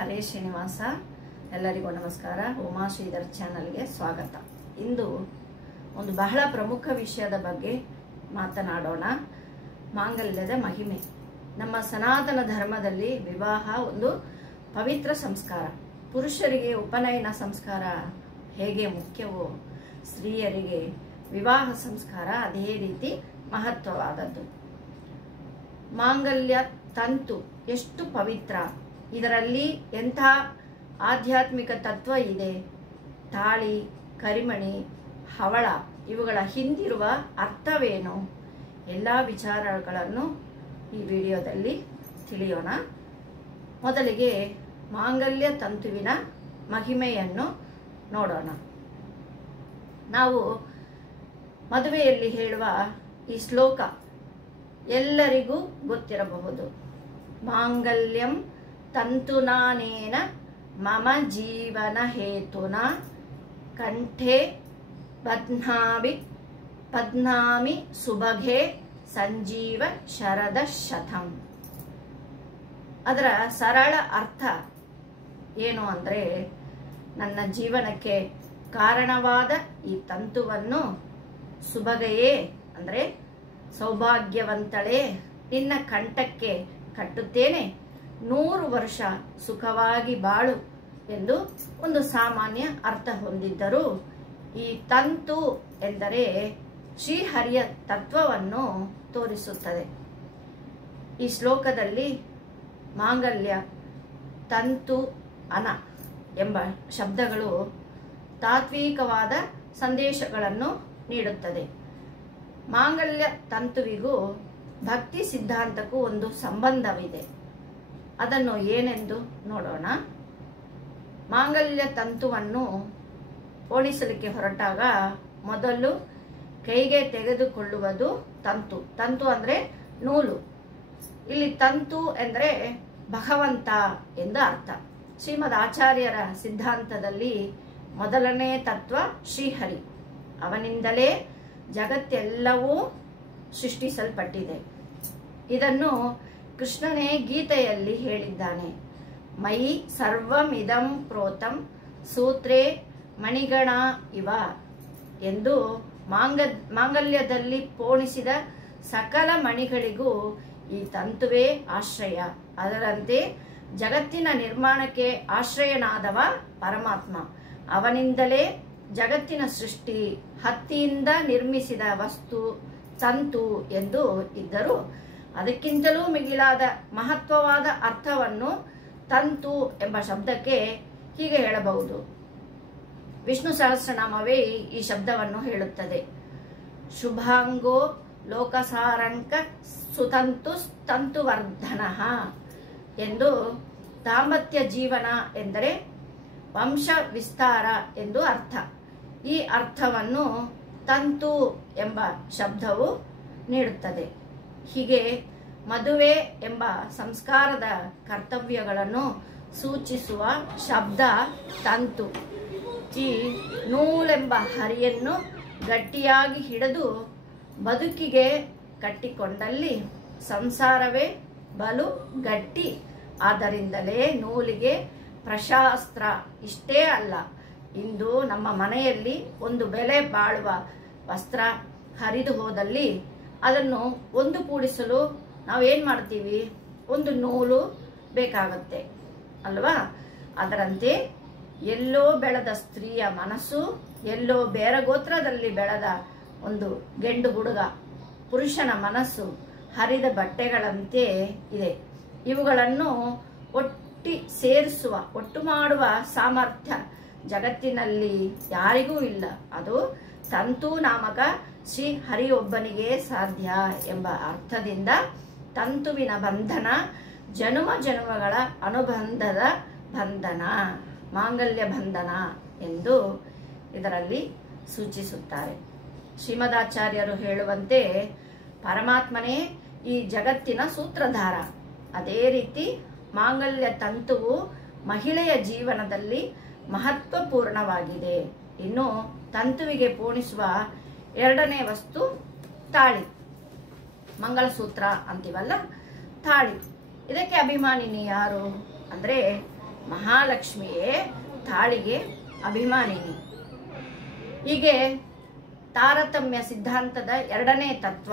ಹರೇ ಶ್ರೀನಿವಾಸ. ಎಲ್ಲರಿಗೂ ನಮಸ್ಕಾರ. ಉಮಾ ಶ್ರೀಧರ್ ಚಾನಲ್ಗೆ ಸ್ವಾಗತ. ಇಂದು ಒಂದು ಬಹಳ ಪ್ರಮುಖ ವಿಷಯದ ಬಗ್ಗೆ ಮಾತನಾಡೋಣ. ಮಾಂಗಲ್ಯದ ಮಹಿಮೆ. ನಮ್ಮ ಸನಾತನ ಧರ್ಮದಲ್ಲಿ ವಿವಾಹ ಒಂದು ಪವಿತ್ರ ಸಂಸ್ಕಾರ. ಪುರುಷರಿಗೆ ಉಪನಯನ ಸಂಸ್ಕಾರ ಹೇಗೆ ಮುಖ್ಯವೋ, ಸ್ತ್ರೀಯರಿಗೆ ವಿವಾಹ ಸಂಸ್ಕಾರ ಅದೇ ರೀತಿ ಮಹತ್ವವಾದದ್ದು. ಮಾಂಗಲ್ಯ ತಂತು ಎಷ್ಟು ಪವಿತ್ರ, ಇದರಲ್ಲಿ ಎಂಥ ಆಧ್ಯಾತ್ಮಿಕ ತತ್ವ ಇದೆ. ತಾಳಿ, ಕರಿಮಣಿ, ಹವಳ ಇವುಗಳ ಹಿಂದಿರುವ ಅರ್ಥವೇನು, ಎಲ್ಲ ವಿಚಾರಗಳನ್ನು ಈ ವಿಡಿಯೋದಲ್ಲಿ ತಿಳಿಯೋಣ. ಮೊದಲಿಗೆ ಮಾಂಗಲ್ಯ ತಂತುವಿನ ಮಹಿಮೆಯನ್ನು ನೋಡೋಣ. ನಾವು ಮದುವೆಯಲ್ಲಿ ಹೇಳುವ ಈ ಶ್ಲೋಕ ಎಲ್ಲರಿಗೂ ಗೊತ್ತಿರಬಹುದು. ಮಾಂಗಲ್ಯಂ ತಂತುನಾನೇನ ಮಮ ಜೀವನ ಹೇತುನ ಕಂಠೆ ಬಧ್ನಾಮಿ ಸುಭಗೆ ಸಂಜೀವ ಶರದ ಶತಂ. ಅದರ ಸರಳ ಅರ್ಥ ಏನು ಅಂದರೆ, ನನ್ನ ಜೀವನಕ್ಕೆ ಕಾರಣವಾದ ಈ ತಂತುವನ್ನು ಸುಭಗೆಯೇ ಅಂದರೆ ಸೌಭಾಗ್ಯವಂತಳೇ ನಿನ್ನ ಕಂಠಕ್ಕೆ ಕಟ್ಟುತ್ತೇನೆ, 100 ವರ್ಷ ಸುಖವಾಗಿ ಬಾಳು ಎಂದು ಒಂದು ಸಾಮಾನ್ಯ ಅರ್ಥ ಹೊಂದಿದ್ದರೂ, ಈ ತಂತು ಎಂದರೆ ಶ್ರೀಹರಿಯ ತತ್ವವನ್ನು ತೋರಿಸುತ್ತದೆ. ಈ ಶ್ಲೋಕದಲ್ಲಿ ಮಾಂಗಲ್ಯ, ತಂತು, ಅನ ಎಂಬ ಶಬ್ದಗಳು ತಾತ್ವಿಕವಾದ ಸಂದೇಶಗಳನ್ನು ನೀಡುತ್ತದೆ. ಮಾಂಗಲ್ಯ ತಂತುವಿಗೂ ಭಕ್ತಿ ಸಿದ್ಧಾಂತಕ್ಕೂ ಒಂದು ಸಂಬಂಧವಿದೆ. ಅದನ್ನು ಏನೆಂದು ನೋಡೋಣ. ಮಾಂಗಲ್ಯ ತಂತುವನ್ನು ಪೋಣಿಸಲಿಕ್ಕೆ ಹೊರಟಾಗ ಮೊದಲು ಕೈಗೆ ತೆಗೆದುಕೊಳ್ಳುವುದು ತಂತು. ತಂತು ಅಂದರೆ ನೂಲು. ಇಲ್ಲಿ ತಂತು ಎಂದರೆ ಭಗವಂತ ಎಂದು ಅರ್ಥ. ಶ್ರೀಮದ್ ಆಚಾರ್ಯರ ಸಿದ್ಧಾಂತದಲ್ಲಿ ಮೊದಲನೇ ತತ್ವ ಶ್ರೀಹರಿ. ಅವನಿಂದಲೇ ಜಗತ್ತೆಲ್ಲವೂ ಸೃಷ್ಟಿಸಲ್ಪಟ್ಟಿದೆ. ಇದನ್ನು ಕೃಷ್ಣನೇ ಗೀತೆಯಲ್ಲಿ ಹೇಳಿದ್ದಾನೆ. ಮಯಿ ಸರ್ವಮಿದಂ ಪ್ರೋತಂ ಸೂತ್ರೇ ಮಣಿಗಣ ಇವ ಎಂದು. ಮಾಂಗಲ್ಯದಲ್ಲಿ ಪೋಣಿಸಿದ ಸಕಲ ಮಣಿಗಳಿಗೂ ಈ ತಂತುವೇ ಆಶ್ರಯ. ಅದರಂತೆ ಜಗತ್ತಿನ ನಿರ್ಮಾಣಕ್ಕೆ ಆಶ್ರಯನಾದವ ಪರಮಾತ್ಮ. ಅವನಿಂದಲೇ ಜಗತ್ತಿನ ಸೃಷ್ಟಿ. ಹತ್ತಿಯಿಂದ ನಿರ್ಮಿಸಿದ ವಸ್ತು ತಂತು ಎಂದು ಇದ್ದರೂ, ಅದಕ್ಕಿಂತಲೂ ಮಿಗಿಲಾದ ಮಹತ್ವವಾದ ಅರ್ಥವನ್ನು ತಂತು ಎಂಬ ಶಬ್ದಕ್ಕೆ ಹೀಗೆ ಹೇಳಬಹುದು. ವಿಷ್ಣು ಸಹಸ್ರನಾಮವೇ ಈ ಶಬ್ದವನ್ನು ಹೇಳುತ್ತದೆ. ಶುಭಾಂಗೋ ಲೋಕಸಾರಂಕ ಸುತಂತು ತಂತುವರ್ಧನ ಎಂದು. ದಾಂಪತ್ಯ ಜೀವನ ಎಂದರೆ ವಂಶ ವಿಸ್ತಾರ ಎಂದು ಅರ್ಥ. ಈ ಅರ್ಥವನ್ನು ತಂತು ಎಂಬ ಶಬ್ದವು ನೀಡುತ್ತದೆ. ಹೀಗೆ ಮದುವೆ ಎಂಬ ಸಂಸ್ಕಾರದ ಕರ್ತವ್ಯಗಳನ್ನು ಸೂಚಿಸುವ ಶಬ್ದ ತಂತು. ಈ ನೂಲೆಂಬ ಹರಿಯನ್ನು ಗಟ್ಟಿಯಾಗಿ ಹಿಡಿದು ಬದುಕಿಗೆ ಕಟ್ಟಿಕೊಂಡಲ್ಲಿ ಸಂಸಾರವೇ ಬಲು ಗಟ್ಟಿ. ಆದ್ದರಿಂದಲೇ ನೂಲಿಗೆ ಪ್ರಶಾಸ್ತ್ರ. ಇಷ್ಟೇ ಅಲ್ಲ, ಇಂದು ನಮ್ಮ ಮನೆಯಲ್ಲಿ ಒಂದು ಬೆಲೆ ಬಾಳುವ ವಸ್ತ್ರ ಹರಿದು ಹೋದಲ್ಲಿ ಅದನ್ನು ಒಂದು ಕೂಡಿಸಲು ನಾವೇನು ಮಾಡ್ತೀವಿ, ಒಂದು ನೂಲು ಬೇಕಾಗುತ್ತೆ ಅಲ್ವಾ? ಅದರಂತೆ ಎಲ್ಲೋ ಬೆಳೆದ ಸ್ತ್ರೀಯ ಮನಸ್ಸು, ಎಲ್ಲೋ ಬೇರಗೋತ್ರದಲ್ಲಿ ಬೆಳೆದ ಒಂದು ಗೆಂಡು ಹುಡುಗ ಪುರುಷನ ಮನಸ್ಸು ಹರಿದ ಬಟ್ಟೆಗಳಂತೆ ಇದೆ. ಇವುಗಳನ್ನು ಒಟ್ಟು ಮಾಡುವ ಸಾಮರ್ಥ್ಯ ಜಗತ್ತಿನಲ್ಲಿ ಯಾರಿಗೂ ಇಲ್ಲ. ಅದು ತಂತು ನಾಮಕ ಶ್ರೀ ಹರಿಯೊಬ್ಬನಿಗೆ ಸಾಧ್ಯ ಎಂಬ ಅರ್ಥದಿಂದ ತಂತುವಿನ ಬಂಧನ ಜನುಮ ಜನುಮಗಳ ಅನುಬಂಧದ ಬಂಧನ, ಮಾಂಗಲ್ಯ ಬಂಧನ ಎಂದು ಇದರಲ್ಲಿ ಸೂಚಿಸುತ್ತಾರೆ. ಶ್ರೀಮದಾಚಾರ್ಯರು ಹೇಳುವಂತೆ ಪರಮಾತ್ಮನೇ ಈ ಜಗತ್ತಿನ ಸೂತ್ರಧಾರ. ಅದೇ ರೀತಿ ಮಾಂಗಲ್ಯ ತಂತುವು ಮಹಿಳೆಯ ಜೀವನದಲ್ಲಿ ಮಹತ್ವಪೂರ್ಣವಾಗಿದೆ. ಇನ್ನು ತಂತುವಿಗೆ ಪೋಣಿಸುವ ಎರಡನೇ ವಸ್ತು ತಾಳಿ. ಮಂಗಳಸೂತ್ರ ಅಂತೀವಲ್ಲ, ತಾಳಿ. ಇದಕ್ಕೆ ಅಭಿಮಾನಿನಿ ಯಾರು ಅಂದರೆ ಮಹಾಲಕ್ಷ್ಮಿಯೇ ತಾಳಿಗೆ ಅಭಿಮಾನಿನಿ. ಹೀಗೆ ತಾರತಮ್ಯ ಸಿದ್ಧಾಂತದ ಎರಡನೇ ತತ್ವ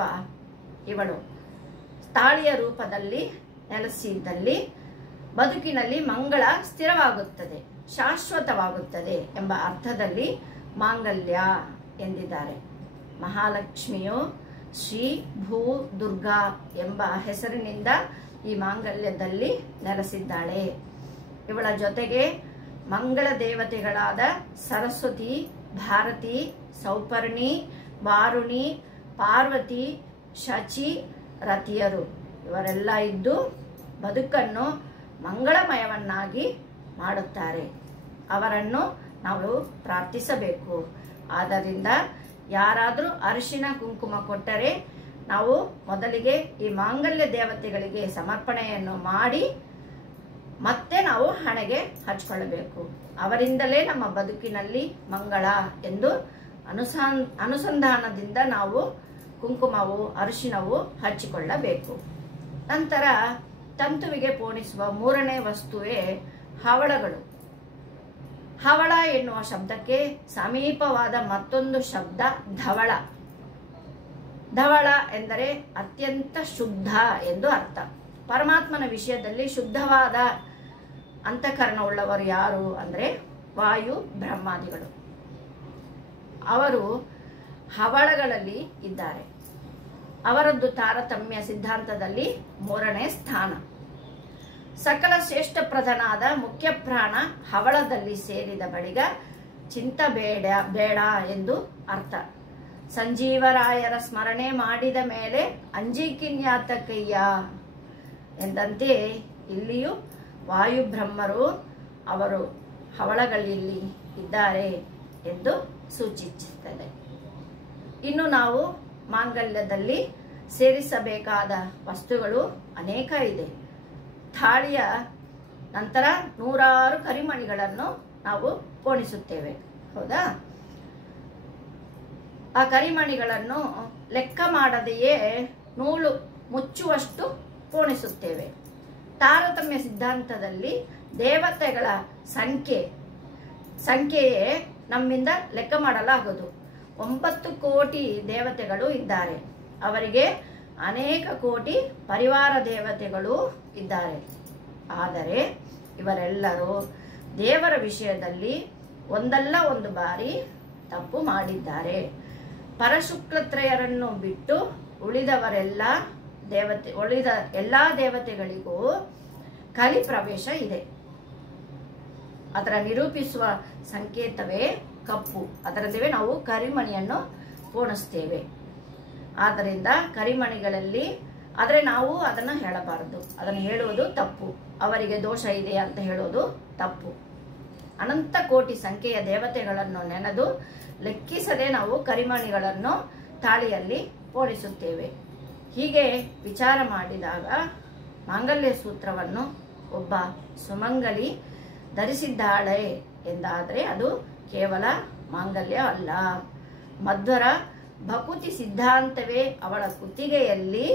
ಇವಳು. ತಾಳಿಯ ರೂಪದಲ್ಲಿ ನೆಲೆಸಿದ್ದಲ್ಲಿ ಬದುಕಿನಲ್ಲಿ ಮಂಗಳ ಸ್ಥಿರವಾಗುತ್ತದೆ, ಶಾಶ್ವತವಾಗುತ್ತದೆ ಎಂಬ ಅರ್ಥದಲ್ಲಿ ಮಾಂಗಲ್ಯ ಎಂದಿದ್ದಾರೆ. ಮಹಾಲಕ್ಷ್ಮಿಯು ಶ್ರೀ ಭೂ ದುರ್ಗಾ ಎಂಬ ಹೆಸರಿನಿಂದ ಈ ಮಾಂಗಲ್ಯದಲ್ಲಿ ನೆಲೆಸಿದ್ದಾಳೆ. ಇವಳ ಜೊತೆಗೆ ಮಂಗಳ ದೇವತೆಗಳಾದ ಸರಸ್ವತಿ, ಭಾರತಿ, ಸೌಪರ್ಣಿ, ವಾರುಣಿ, ಪಾರ್ವತಿ, ಶಚಿ, ರತಿಯರು ಇವರೆಲ್ಲ ಇದ್ದು ಬದುಕನ್ನು ಮಂಗಳಮಯವನ್ನಾಗಿ ಮಾಡುತ್ತಾರೆ. ಅವರನ್ನು ನಾವು ಪ್ರಾರ್ಥಿಸಬೇಕು. ಆದ್ದರಿಂದ ಯಾರಾದರೂ ಅರಿಶಿನ ಕುಂಕುಮ ಕೊಟ್ಟರೆ ನಾವು ಮೊದಲಿಗೆ ಈ ಮಾಂಗಲ್ಯ ದೇವತೆಗಳಿಗೆ ಸಮರ್ಪಣೆಯನ್ನು ಮಾಡಿ ಮತ್ತೆ ನಾವು ಹಣೆಗೆ ಹಚ್ಕೊಳ್ಳಬೇಕು. ಅವರಿಂದಲೇ ನಮ್ಮ ಬದುಕಿನಲ್ಲಿ ಮಂಗಳ ಎಂದು ಅನುಸಂಧಾನದಿಂದ ನಾವು ಕುಂಕುಮವು, ಅರಿಶಿನವು ಹಚ್ಚಿಕೊಳ್ಳಬೇಕು. ನಂತರ ತಂತುವಿಗೆ ಪೋಣಿಸುವ ಮೂರನೇ ವಸ್ತುವೇ ಹವಳಗಳು. ಹವಳ ಎನ್ನುವ ಶಬ್ದಕ್ಕೆ ಸಮೀಪವಾದ ಮತ್ತೊಂದು ಶಬ್ದ ಧವಳ. ಧವಳ ಎಂದರೆ ಅತ್ಯಂತ ಶುದ್ಧ ಎಂದು ಅರ್ಥ. ಪರಮಾತ್ಮನ ವಿಷಯದಲ್ಲಿ ಶುದ್ಧವಾದ ಅಂತಃಕರಣವುಳ್ಳವರು ಯಾರು ಅಂದರೆ ವಾಯು ಬ್ರಹ್ಮಾದಿಗಳು. ಅವರು ಹವಳಗಳಲ್ಲಿ ಇದ್ದಾರೆ. ಅವರದ್ದು ತಾರತಮ್ಯ ಸಿದ್ಧಾಂತದಲ್ಲಿ ಮೂರನೇ ಸ್ಥಾನ. ಸಕಲ ಶ್ರೇಷ್ಠ ಪ್ರಧಾನಾದ ಮುಖ್ಯ ಪ್ರಾಣ ಹವಳದಲ್ಲಿ ಸೇರಿದ ಬಳಿಕ ಚಿಂತ ಬೇಡ ಎಂದು ಅರ್ಥ. ಸಂಜೀವರಾಯರ ಸ್ಮರಣೆ ಮಾಡಿದ ಮೇಲೆ ಅಂಜಿಕಿನ್ಯಾತಕಯ್ಯ ಎಂದಂತೆ ಇಲ್ಲಿಯೂ ವಾಯುಬ್ರಹ್ಮರು ಅವರು ಹವಳಗಳಲ್ಲಿ ಇದ್ದಾರೆ ಎಂದು ಸೂಚಿಸುತ್ತದೆ. ಇನ್ನು ನಾವು ಮಾಂಗಲ್ಯದಲ್ಲಿ ಸೇರಿಸಬೇಕಾದ ವಸ್ತುಗಳು ಅನೇಕ ಇದೆ. ತಾಳಿಯ ನಂತರ 100 ಕರಿಮಣಿಗಳನ್ನು ನಾವು ಪೋಣಿಸುತ್ತೇವೆ, ಹೌದಾ? ಆ ಕರಿಮಣಿಗಳನ್ನು ಲೆಕ್ಕ ಮಾಡದೆಯೇ ನೂಲು ಮುಚ್ಚುವಷ್ಟು ಪೋಣಿಸುತ್ತೇವೆ. ತಾರತಮ್ಯ ಸಿದ್ಧಾಂತದಲ್ಲಿ ದೇವತೆಗಳ ಸಂಖ್ಯೆಯೇ ನಮ್ಮಿಂದ ಲೆಕ್ಕ ಮಾಡಲಾಗದು. 9 ಕೋಟಿ ದೇವತೆಗಳು ಇದ್ದಾರೆ. ಅವರಿಗೆ ಅನೇಕ ಕೋಟಿ ಪರಿವಾರ ದೇವತೆಗಳು ಇದ್ದಾರೆ. ಆದರೆ ಇವರೆಲ್ಲರೂ ದೇವರ ವಿಷಯದಲ್ಲಿ ಒಂದಲ್ಲ ಒಂದು ಬಾರಿ ತಪ್ಪು ಮಾಡಿದ್ದಾರೆ. ಪರಶುಕ್ಲತ್ರಯರನ್ನು ಬಿಟ್ಟು ಉಳಿದ ಎಲ್ಲಾ ದೇವತೆಗಳಿಗೂ ಕಲಿ ಪ್ರವೇಶ ಇದೆ. ಅದರ ನಿರೂಪಿಸುವ ಸಂಕೇತವೇ ಕಪ್ಪು. ಅದರಲ್ಲೇ ನಾವು ಕರಿಮಣಿಯನ್ನು ಪೋಣಿಸ್ತೇವೆ. ಆದ್ದರಿಂದ ಕರಿಮಣಿಗಳಲ್ಲಿ ಆದರೆ ನಾವು ಅದನ್ನು ಹೇಳಬಾರದು, ಅದನ್ನು ಹೇಳುವುದು ತಪ್ಪು. ಅವರಿಗೆ ದೋಷ ಇದೆ ಅಂತ ಹೇಳೋದು ತಪ್ಪು. ಅನಂತ ಕೋಟಿ ಸಂಖ್ಯೆಯ ದೇವತೆಗಳನ್ನು ನೆನೆದು ಲೆಕ್ಕಿಸದೆ ನಾವು ಕರಿಮಣಿಗಳನ್ನು ತಾಳಿಯಲ್ಲಿ ಪೋಣಿಸುತ್ತೇವೆ. ಹೀಗೆ ವಿಚಾರ ಮಾಡಿದಾಗ ಮಾಂಗಲ್ಯ ಸೂತ್ರವನ್ನು ಒಬ್ಬ ಸುಮಂಗಲಿ ಧರಿಸಿದ್ದಾಳೆ ಎಂದಾದರೆ ಅದು ಕೇವಲ ಮಾಂಗಲ್ಯ ಅಲ್ಲ. ಮಧ್ವರ ಭಕುತಿ ಸಿದ್ಧಾಂತವೇ ಅವಳ ಕುತ್ತಿಗೆಯಲ್ಲಿ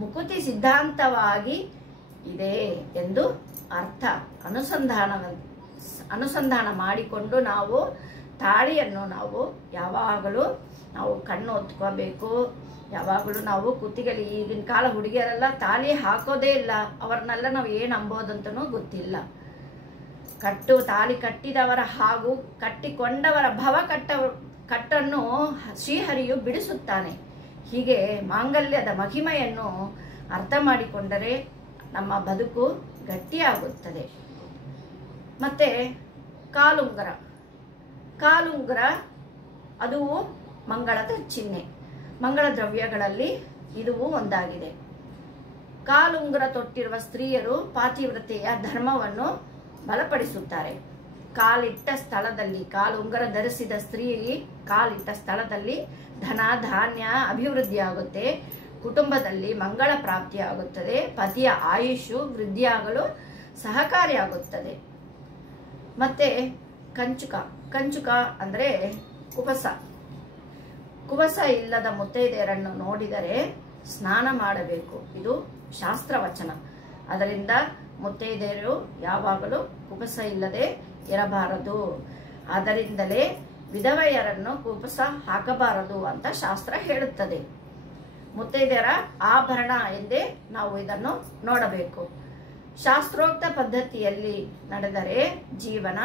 ಮುಕುತಿ ಸಿದ್ಧಾಂತವಾಗಿ ಇದೆ ಎಂದು ಅರ್ಥ. ಅನುಸಂಧಾನ ಮಾಡಿಕೊಂಡು ನಾವು ತಾಳಿಯನ್ನು ಯಾವಾಗಲೂ ಕಣ್ಣು ಹೊತ್ಕೋಬೇಕು. ಯಾವಾಗಲೂ ನಾವು ಕುತ್ತಿಗೆಲಿ, ಈಗಿನ ಕಾಲ ಹುಡುಗಿಯರೆಲ್ಲ ತಾಳಿ ಹಾಕೋದೇ ಇಲ್ಲ. ಅವ್ರನ್ನೆಲ್ಲ ನಾವು ಏನು ಅಂಬೋದಂತನೂ ಗೊತ್ತಿಲ್ಲ. ತಾಳಿ ಕಟ್ಟಿದವರ ಹಾಗೂ ಕಟ್ಟಿಕೊಂಡವರ ಕಟ್ಟನ್ನು ಶ್ರೀಹರಿಯು ಬಿಡಿಸುತ್ತಾನೆ. ಹೀಗೆ ಮಾಂಗಲ್ಯದ ಮಹಿಮೆಯನ್ನು ಅರ್ಥ ಮಾಡಿಕೊಂಡರೆ ನಮ್ಮ ಬದುಕು ಗಟ್ಟಿಯಾಗುತ್ತದೆ. ಮತ್ತೆ ಕಾಲುಂಗುರ ಅದು ಮಂಗಳದ ಚಿಹ್ನೆ. ಮಂಗಳ ದ್ರವ್ಯಗಳಲ್ಲಿ ಇದು ಒಂದಾಗಿದೆ. ಕಾಲುಂಗುರ ತೊಟ್ಟಿರುವ ಸ್ತ್ರೀಯರು ಪಾತಿವ್ರತೆಯ ಧರ್ಮವನ್ನು ಬಲಪಡಿಸುತ್ತಾರೆ. ಕಾಲುಂಗುರ ಧರಿಸಿದ ಸ್ತ್ರೀ ಕಾಲಿಟ್ಟ ಸ್ಥಳದಲ್ಲಿ ಧನ ಧಾನ್ಯ ಅಭಿವೃದ್ಧಿಯಾಗುತ್ತೆ. ಕುಟುಂಬದಲ್ಲಿ ಮಂಗಳ ಪ್ರಾಪ್ತಿಯಾಗುತ್ತದೆ. ಪತಿಯ ಆಯುಷು ವೃದ್ಧಿಯಾಗಲು ಸಹಕಾರಿಯಾಗುತ್ತದೆ. ಮತ್ತೆ ಕಂಚುಕ ಅಂದರೆ ಕುಬಸ ಇಲ್ಲದ ಮುತ್ತೈದೆಯರನ್ನು ನೋಡಿದರೆ ಸ್ನಾನ ಮಾಡಬೇಕು. ಇದು ಶಾಸ್ತ್ರವಚನ. ಅದರಿಂದ ಮುತ್ತೈದೆಯರು ಯಾವಾಗಲೂ ಕುಪಸ ಇಲ್ಲದೆ ಇರಬಾರದು. ಆದ್ದರಿಂದಲೇ ವಿಧವೆಯರನ್ನು ಕುಪಸ ಹಾಕಬಾರದು ಅಂತ ಶಾಸ್ತ್ರ ಹೇಳುತ್ತದೆ. ಮುತ್ತೈದೆಯರ ಆಭರಣ ಎಂದೇ ನಾವು ಇದನ್ನು ನೋಡಬೇಕು. ಶಾಸ್ತ್ರೋಕ್ತ ಪದ್ಧತಿಯಲ್ಲಿ ನಡೆದರೆ ಜೀವನ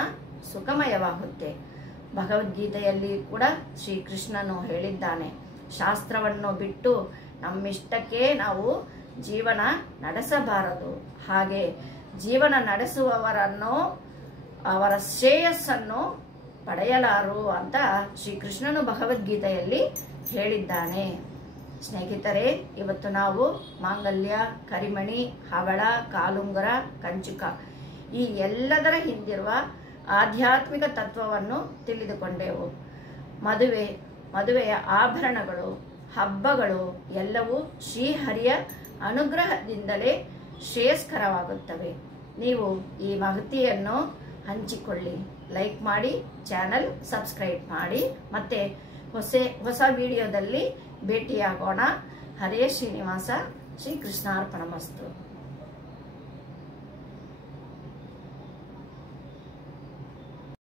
ಸುಖಮಯವಾಗುತ್ತೆ. ಭಗವದ್ಗೀತೆಯಲ್ಲಿ ಕೂಡ ಶ್ರೀಕೃಷ್ಣನು ಹೇಳಿದ್ದಾನೆ, ಶಾಸ್ತ್ರವನ್ನು ಬಿಟ್ಟು ನಮ್ಮಿಷ್ಟಕ್ಕೆ ನಾವು ಜೀವನ ನಡೆಸಬಾರದು. ಹಾಗೆ ಜೀವನ ನಡೆಸುವವರನ್ನು ಅವರ ಶ್ರೇಯಸ್ಸನ್ನು ಪಡೆಯಲಾರು ಅಂತ ಶ್ರೀಕೃಷ್ಣನು ಭಗವದ್ಗೀತೆಯಲ್ಲಿ ಹೇಳಿದ್ದಾನೆ. ಸ್ನೇಹಿತರೆ, ಇವತ್ತು ನಾವು ಮಾಂಗಲ್ಯ, ಕರಿಮಣಿ, ಹವಳ, ಕಾಲುಂಗುರ, ಕಂಚುಕ ಈ ಎಲ್ಲದರ ಹಿಂದಿರುವ ಆಧ್ಯಾತ್ಮಿಕ ತತ್ವವನ್ನು ತಿಳಿದುಕೊಂಡೆವು. ಮದುವೆಯ ಆಭರಣಗಳು, ಹಬ್ಬಗಳು ಎಲ್ಲವೂ ಶ್ರೀಹರಿಯ ಅನುಗ್ರಹದಿಂದಲೇ ಶ್ರೇಯಸ್ಕರವಾಗುತ್ತವೆ. ನೀವು ಈ ಮಾಹಿತಿಯನ್ನು ಹಂಚಿಕೊಳ್ಳಿ, ಲೈಕ್ ಮಾಡಿ, ಚಾನಲ್ ಸಬ್ಸ್ಕ್ರೈಬ್ ಮಾಡಿ. ಮತ್ತೆ ಹೊಸ ವಿಡಿಯೋದಲ್ಲಿ ಭೇಟಿಯಾಗೋಣ. ಹರೇ ಶ್ರೀನಿವಾಸ. ಶ್ರೀಕೃಷ್ಣಾರ್ಪಣಮಸ್ತು.